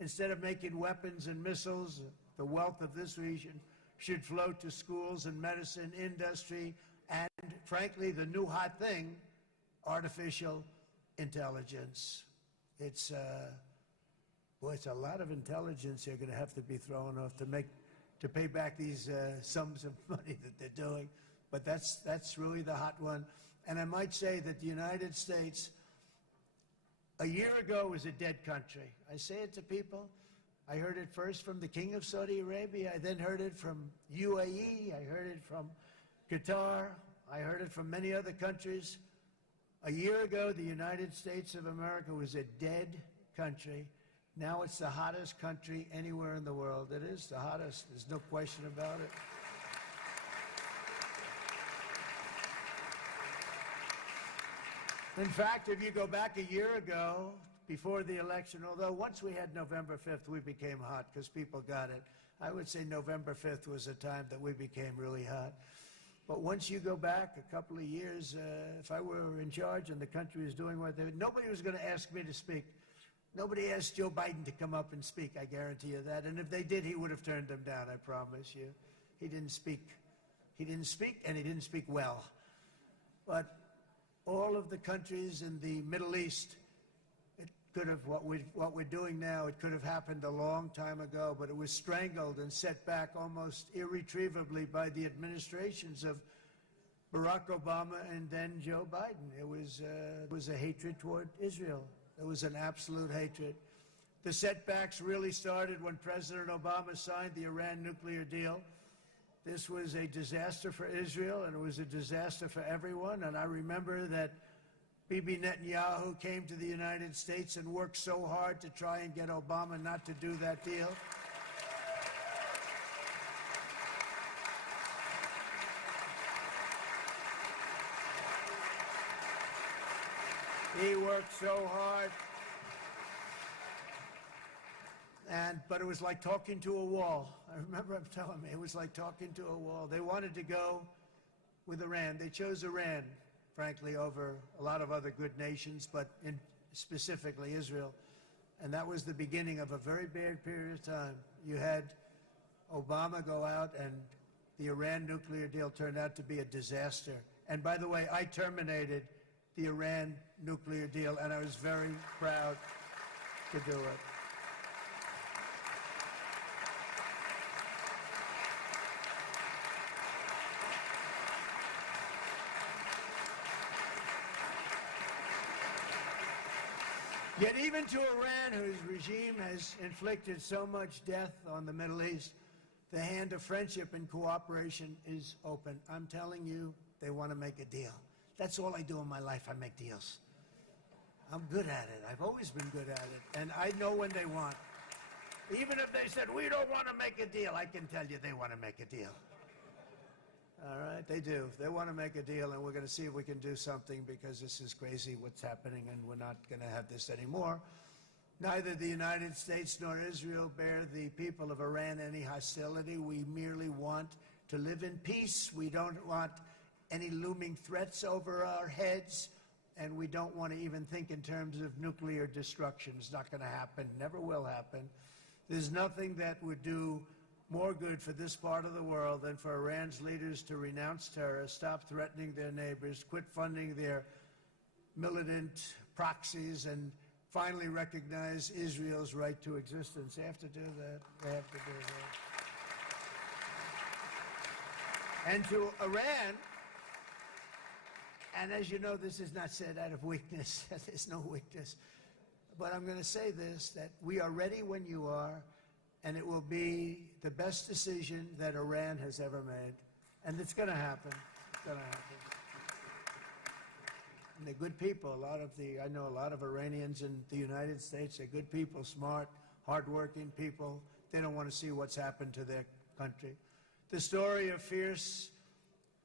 Instead of making weapons and missiles, the wealth of this region should flow to schools and medicine, industry, and, frankly, the new hot thing, artificial intelligence. It's a lot of intelligence they're going to have to be thrown off to pay back these sums of money that they're doing. But that's really the hot one. And I might say that the United States, a year ago, was a dead country. I say it to people. I heard it first from the King of Saudi Arabia. I then heard it from UAE. I heard it from Qatar. I heard it from many other countries. A year ago, the United States of America was a dead country. Now it's the hottest country anywhere in the world. It is the hottest. There's no question about it. In fact, if you go back a year ago, before the election, although once we had November 5th, we became hot because people got it. I would say November 5th was a time that we became really hot. But once you go back a couple of years, if I were in charge and the country was doing what they were, nobody was going to ask me to speak. Nobody asked Joe Biden to come up and speak, I guarantee you that. And if they did, he would have turned them down, I promise you. He didn't speak. He didn't speak, and he didn't speak well. But all of the countries in the Middle East, it could have, what we're doing now, it could have happened a long time ago, but it was strangled and set back almost irretrievably by the administrations of Barack Obama and then Joe Biden. It was a hatred toward Israel. It was an absolute hatred. The setbacks really started when President Obama signed the Iran nuclear deal. This was a disaster for Israel, and it was a disaster for everyone. And I remember that Bibi Netanyahu came to the United States and worked so hard to try and get Obama not to do that deal. He worked so hard. But it was like talking to a wall. I remember him telling me it was like talking to a wall. They wanted to go with Iran. They chose Iran, frankly, over a lot of other good nations, but specifically Israel. And that was the beginning of a very bad period of time. You had Obama go out, and the Iran nuclear deal turned out to be a disaster. And by the way, I terminated the Iran nuclear deal, and I was very proud to do it. Yet even to Iran, whose regime has inflicted so much death on the Middle East, the hand of friendship and cooperation is open. I'm telling you, they want to make a deal. That's all I do in my life. I make deals. I'm good at it. I've always been good at it. And I know when they want. Even if they said, we don't want to make a deal, I can tell you they want to make a deal. All right, they do. They want to make a deal, and we're going to see if we can do something, because this is crazy what's happening, and we're not going to have this anymore. Neither the United States nor Israel bear the people of Iran any hostility. We merely want to live in peace. We don't want any looming threats over our heads, and we don't want to even think in terms of nuclear destruction. It's not going to happen, never will happen. There's nothing that would do more good for this part of the world than for Iran's leaders to renounce terror, stop threatening their neighbors, quit funding their militant proxies, and finally recognize Israel's right to existence. They have to do that. They have to do that. And to Iran, and as you know, this is not said out of weakness. There's no weakness. But I'm going to say this, that we are ready when you are, and it will be the best decision that Iran has ever made. And it's going to happen. It's going to happen. And they're good people. I know a lot of Iranians in the United States. They're good people, smart, hardworking people. They don't want to see what's happened to their country. The story of fierce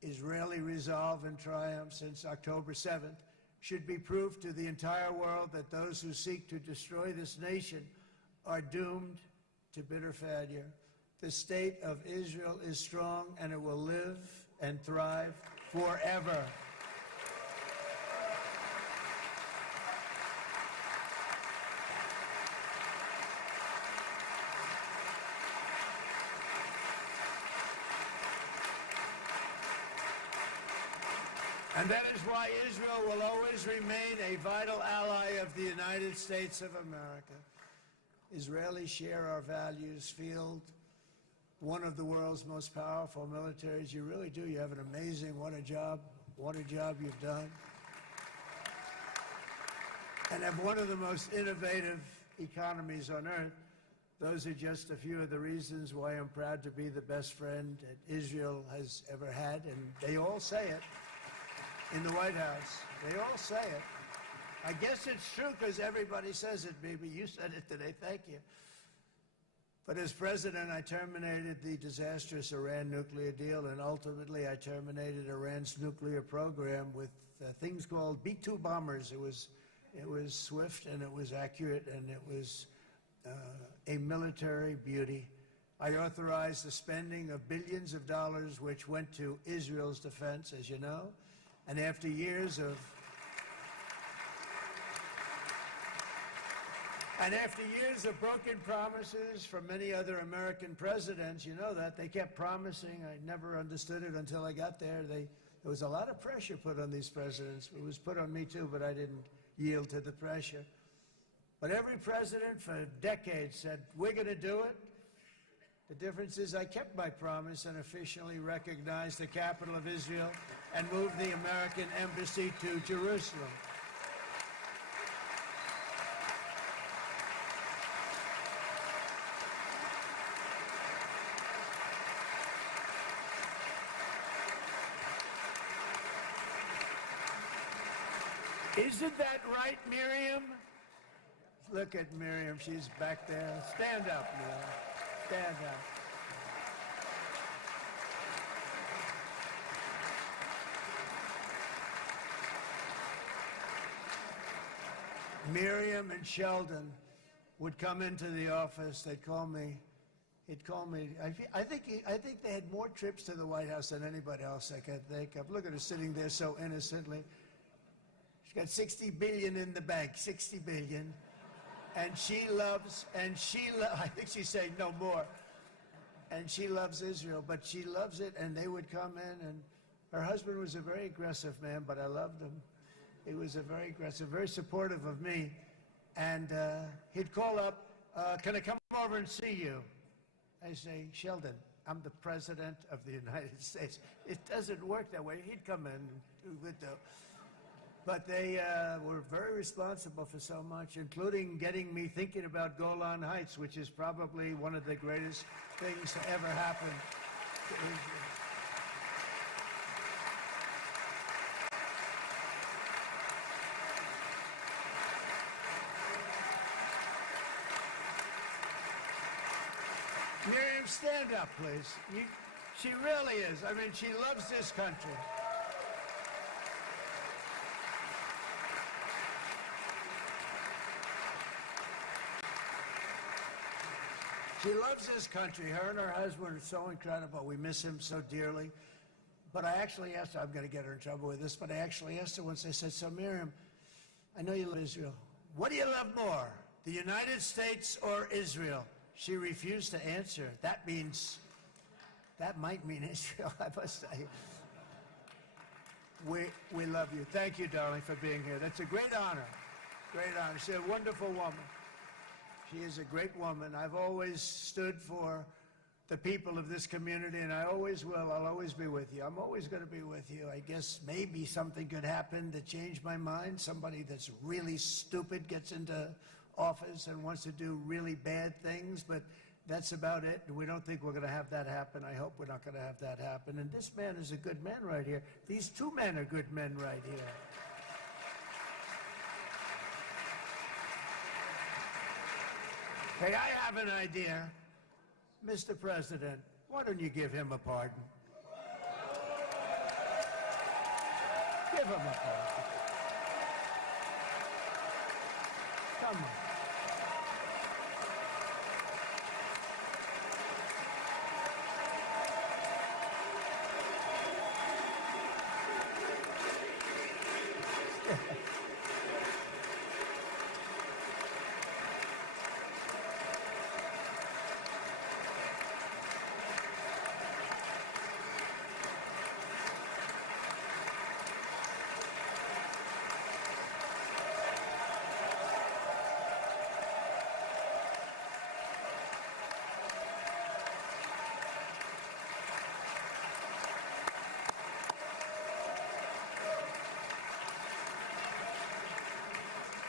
Israeli resolve and triumph since October 7th should be proof to the entire world that those who seek to destroy this nation are doomed to bitter failure. The state of Israel is strong, and it will live and thrive forever. And that is why Israel will always remain a vital ally of the United States of America. Israelis share our values, field one of the world's most powerful militaries. You really do. You have an amazing, what a job you've done. And have one of the most innovative economies on earth. Those are just a few of the reasons why I'm proud to be the best friend that Israel has ever had. And they all say it in the White House. They all say it. I guess it's true because everybody says it, baby. You said it today. Thank you. But as president, I terminated the disastrous Iran nuclear deal, and ultimately I terminated Iran's nuclear program with things called B-2 bombers. It was swift, and it was accurate, and it was a military beauty. I authorized the spending of billions of dollars, which went to Israel's defense, as you know. And after years of broken promises from many other American presidents, you know that, they kept promising. I never understood it until I got there. There was a lot of pressure put on these presidents. It was put on me too, but I didn't yield to the pressure. But every president for decades said, we're going to do it. The difference is I kept my promise and officially recognized the capital of Israel and moved the American embassy to Jerusalem. Isn't that right, Miriam? Look at Miriam. She's back there. Stand up, Miriam. Stand up. Miriam and Sheldon would come into the office. They'd call me. He'd call me. I think they had more trips to the White House than anybody else I can think of. Look at her sitting there so innocently. She's got $60 billion in the bank. $60 billion. And she loves, I think she's saying no more. And she loves Israel, but she loves it, and they would come in, and her husband was a very aggressive man, but I loved him. He was a very aggressive, very supportive of me. And he'd call up, can I come over and see you? I say, Sheldon, I'm the President of the United States. It doesn't work that way. He'd come in and do it, though. But they were very responsible for so much, including getting me thinking about Golan Heights, which is probably one of the greatest things to ever happen to Israel. Miriam, stand up, please. She really is. I mean, she loves this country. She loves this country. Her and her husband are so incredible. We miss him so dearly. But I actually asked her, I'm going to get her in trouble with this, but I actually asked her once, I said, so Miriam, I know you love Israel. What do you love more, the United States or Israel? She refused to answer. That might mean Israel, I must say. We love you. Thank you, darling, for being here. That's a great honor. Great honor. She's a wonderful woman. She is a great woman. I've always stood for the people of this community, and I always will. I'll always be with you. I'm always going to be with you. I guess maybe something could happen to change my mind. Somebody that's really stupid gets into office and wants to do really bad things, but that's about it. We don't think we're going to have that happen. I hope we're not going to have that happen. And this man is a good man right here. These two men are good men right here. Hey, I have an idea. Mr. President, why don't you give him a pardon? Give him a pardon. Come on.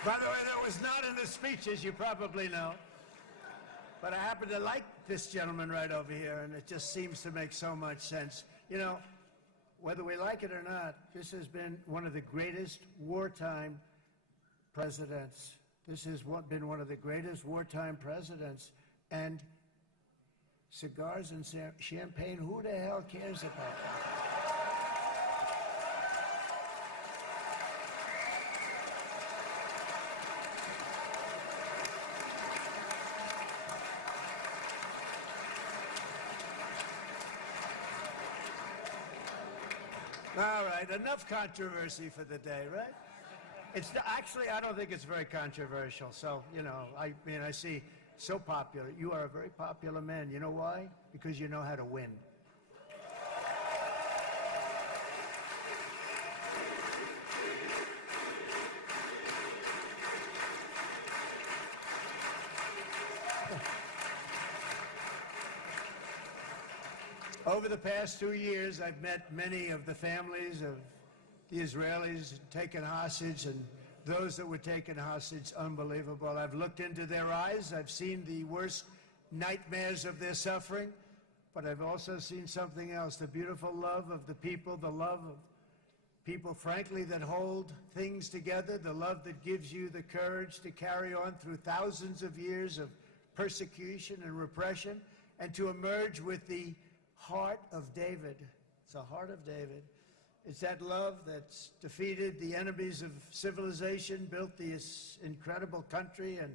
By the way, that was not in the speech, as you probably know. But I happen to like this gentleman right over here, and it just seems to make so much sense. You know, whether we like it or not, this has been one of the greatest wartime presidents. This has been one of the greatest wartime presidents. And cigars and champagne, who the hell cares about that? All right, enough controversy for the day, right? It's actually, I don't think it's very controversial. So, you know, I mean, I see so popular. You are a very popular man. You know why? Because you know how to win. Over the past 2 years, I've met many of the families of the Israelis taken hostage and those that were taken hostage. Unbelievable. I've looked into their eyes. I've seen the worst nightmares of their suffering, but I've also seen something else, the beautiful love of the people, the love of People, frankly, that hold things together, the love that gives you the courage to carry on through thousands of years of persecution and repression, and to emerge with the heart of David. It's the heart of David. It's that love that's defeated the enemies of civilization, built this incredible country and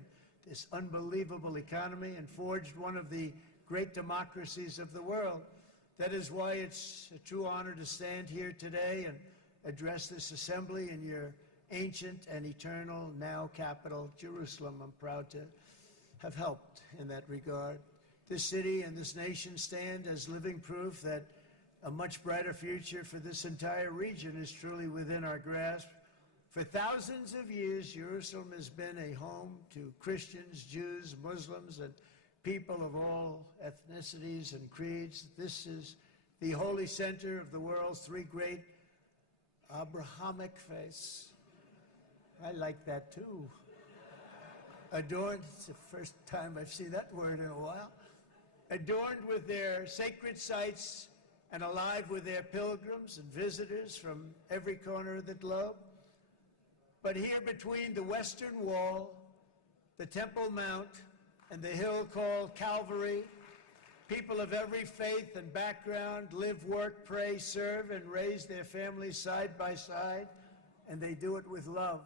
this unbelievable economy, and forged one of the great democracies of the world. That is why it's a true honor to stand here today and address this assembly in your ancient and eternal now capital, Jerusalem. I'm proud to have helped in that regard. This city and this nation stand as living proof that a much brighter future for this entire region is truly within our grasp. For thousands of years, Jerusalem has been a home to Christians, Jews, Muslims, and people of all ethnicities and creeds. This is the holy center of the world's three great Abrahamic faiths. I like that too. Adorned, it's the first time I've seen that word in a while. Adorned with their sacred sites and alive with their pilgrims and visitors from every corner of the globe. But here between the Western Wall, the Temple Mount, and the hill called Calvary, people of every faith and background live, work, pray, serve, and raise their families side by side, and they do it with love.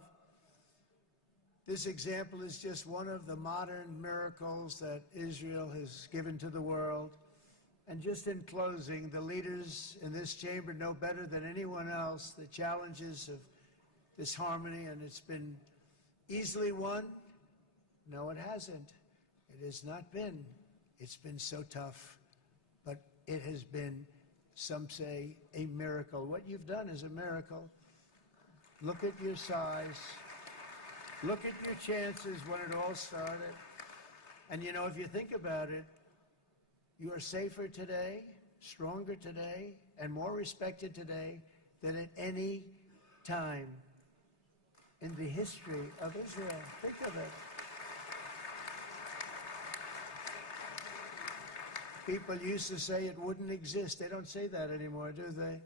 This example is just one of the modern miracles that Israel has given to the world. And just in closing, the leaders in this chamber know better than anyone else the challenges of this harmony, and it's been easily won. No, it hasn't. It has not been. It's been so tough, but it has been, some say, a miracle. What you've done is a miracle. Look at your size. Look at your chances when it all started. And you know, if you think about it, you are safer today, stronger today, and more respected today than at any time in the history of Israel. Think of it. People used to say it wouldn't exist. They don't say that anymore, do they?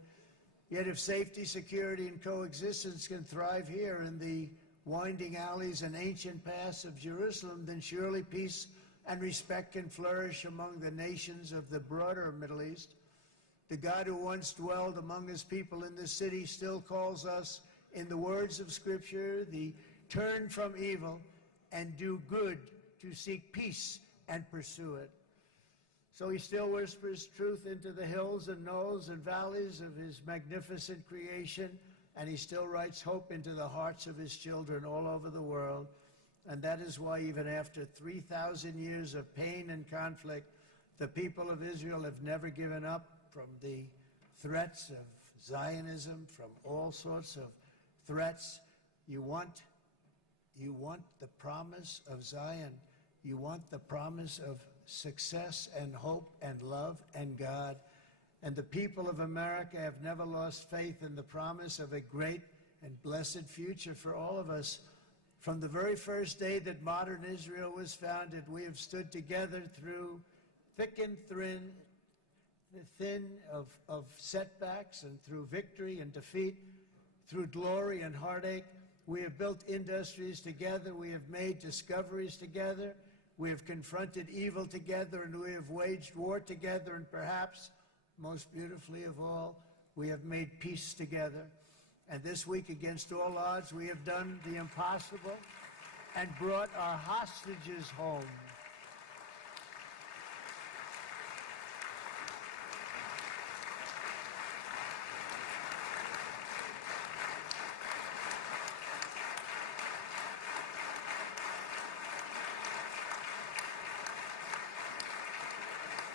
Yet if safety, security, and coexistence can thrive here in the winding alleys and ancient paths of Jerusalem, then surely peace and respect can flourish among the nations of the broader Middle East. The God who once dwelled among his people in this city still calls us, in the words of Scripture, the turn from evil and do good, to seek peace and pursue it. So he still whispers truth into the hills and knolls and valleys of his magnificent creation, and he still writes hope into the hearts of his children all over the world. And that is why even after 3,000 years of pain and conflict, the people of Israel have never given up from the threats of Zionism, from all sorts of threats. You want the promise of Zion. You want the promise of success and hope and love and God. And the people of America have never lost faith in the promise of a great and blessed future for all of us. From the very first day that modern Israel was founded, we have stood together through thick and thin of setbacks, and through victory and defeat, through glory and heartache. We have built industries together. We have made discoveries together. We have confronted evil together, and we have waged war together, and perhaps most beautifully of all, we have made peace together. And this week, against all odds, we have done the impossible and brought our hostages home.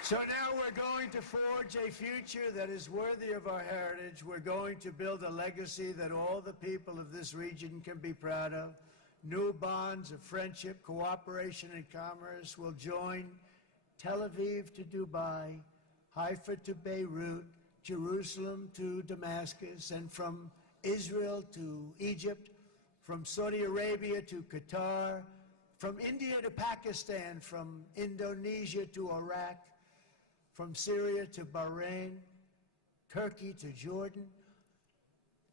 So now we're going to forge a future that is worthy of our heritage. We're going to build a legacy that all the people of this region can be proud of. New bonds of friendship, cooperation, and commerce will join Tel Aviv to Dubai, Haifa to Beirut, Jerusalem to Damascus, and from Israel to Egypt, from Saudi Arabia to Qatar, from India to Pakistan, from Indonesia to Iraq, from Syria to Bahrain, Turkey to Jordan,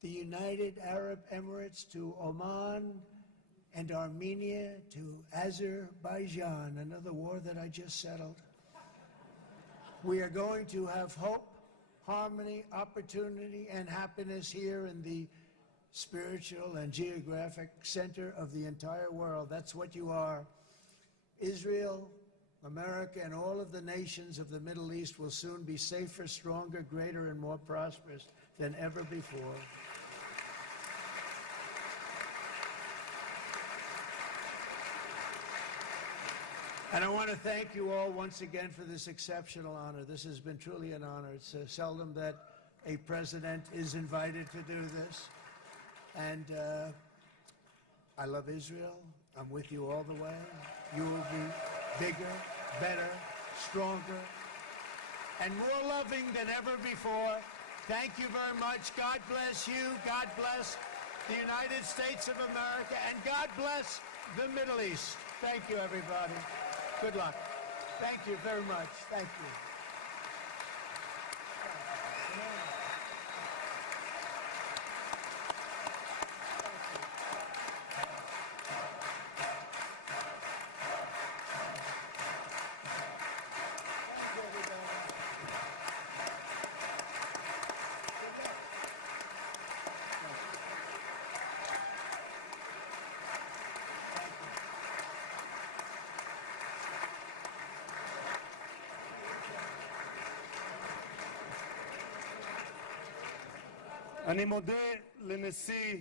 the United Arab Emirates, to Oman, and Armenia, to Azerbaijan, another war that I just settled. We are going to have hope, harmony, opportunity, and happiness here in the spiritual and geographic center of the entire world. That's what you are. Israel, America, and all of the nations of the Middle East will soon be safer, stronger, greater, and more prosperous than ever before. And I want to thank you all once again for this exceptional honor. This has been truly an honor. It's seldom that a president is invited to do this. And I love Israel. I'm with you all the way. You will be bigger, better, stronger, and more loving than ever before. Thank you very much. God bless you. God bless the United States of America. And God bless the Middle East. Thank you, everybody. Good luck. Thank you very much. Thank you. אני מודה לנשיא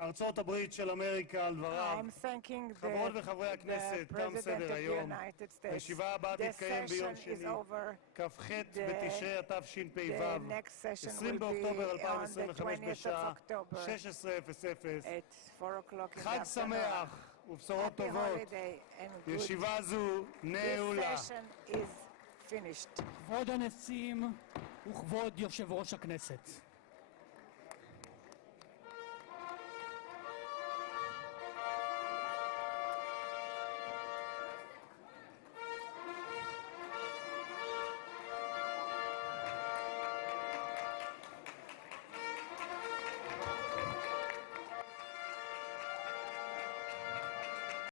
ארצות הברית של אמריקה על דבריו. I'm thanking חברות וחברי הכנסת, the תם President of סדר the היום. United States. הישיבה הבאה The תתקיים ביום session is שני, over. כ"ח בתשרי התשפ"ו, The next session 20 will be באוקטובר on the 2025 20th of בשעה October 16:00. at 4 o'clock in the חג afternoon. שמח ובשורות Happy טובות. holiday and good. ישיבה זו נעולה. This session is finished. כבוד הנשיאים וכבוד יושב ראש הכנסת.